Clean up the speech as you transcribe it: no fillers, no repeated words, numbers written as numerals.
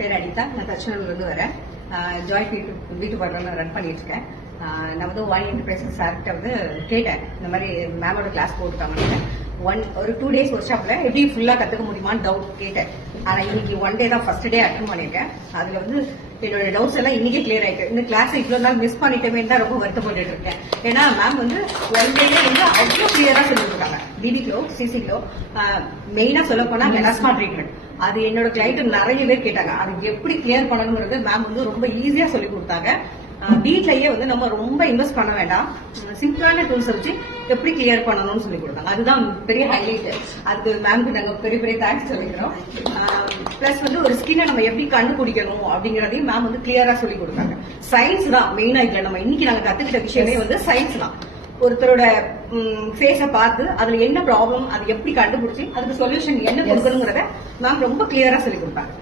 பேர் அனிதா. நான் தச்சனூர்லேருந்து வரேன். ஜாய் வீட்டு பாடம் ரன் பண்ணிட்டு இருக்கேன். நான் வந்து ஒன் என்டர்பிரைசஸ் சார்கிட்ட வந்து கேட்டேன், இந்த மாதிரி மேமோட கிளாஸ் போட்டுருக்காங்க. ஒரு 2 days ஒர்க் ஷாப்ல எப்படி ஃபுல்லா கத்துக்க முடியுமான்னு டவுட் கேட்டேன். ஆனா இன்னைக்கு 1 day தான் ஃபர்ஸ்ட் டே அட்டன் பண்ணிருக்கேன். அதுல வந்து என்னோட டவுட்ஸ் எல்லாம் இன்னைக்கே கிளியர் ஆயிருக்கு. இந்த கிளாஸ் இவ்வளவு நாள் மிஸ் பண்ணிட்டேமே தான் ரொம்ப வருத்தப்பட்டு இருக்கேன். ஏன்னா மேம் வந்து 1 day வந்து அவ்வளவு கிளியரா சொல்லி கொடுத்தாங்க. டிடிக்லோ சிசிக்லோ மெயினா சொல்ல போனா மெலாஸ்மா ட்ரீட்மெண்ட். அது என்னோட கிளைண்ட் நிறைய பேர் கேட்டாங்க. அது எப்படி கிளியர் பண்ணணுங்கிறது மேம் வந்து ரொம்ப ஈஸியா சொல்லி கொடுத்தாங்க. வீட்லயே வந்து நம்ம ரொம்ப இன்வெஸ்ட் பண்ண வேண்டாம், சிம்பிளான டூல்ஸ் வச்சு எப்படி கிளியர் பண்ணணும்னு சொல்லி கொடுத்தாங்க. அதுதான் பெரிய ஹைலைட். அதுக்கு மேம்க்கு நாங்க பெரிய பெரிய தேங்க்ஸ் சொல்லிக்கிறோம். பிளஸ் வந்து ஒரு ஸ்கின்னை நம்ம எப்படி கண்டுபிடிக்கணும் அப்படிங்கறதையும் மேம் வந்து கிளியரா சொல்லி கொடுத்தாங்க. சயின்ஸ் தான் மெயினா இதுல. நம்ம இன்னைக்கு நாங்க கத்துக்கிட்ட விஷயமே வந்து சயின்ஸ் தான். ஒருத்தரோட ஃபேஸ பார்த்து அதுல என்ன ப்ராப்ளம், அது எப்படி கண்டுபிடிச்சு அதுக்கு சொல்யூஷன் என்ன கொடுக்கணுங்கிறத மேம் ரொம்ப கிளியரா சொல்லி கொடுத்தாங்க.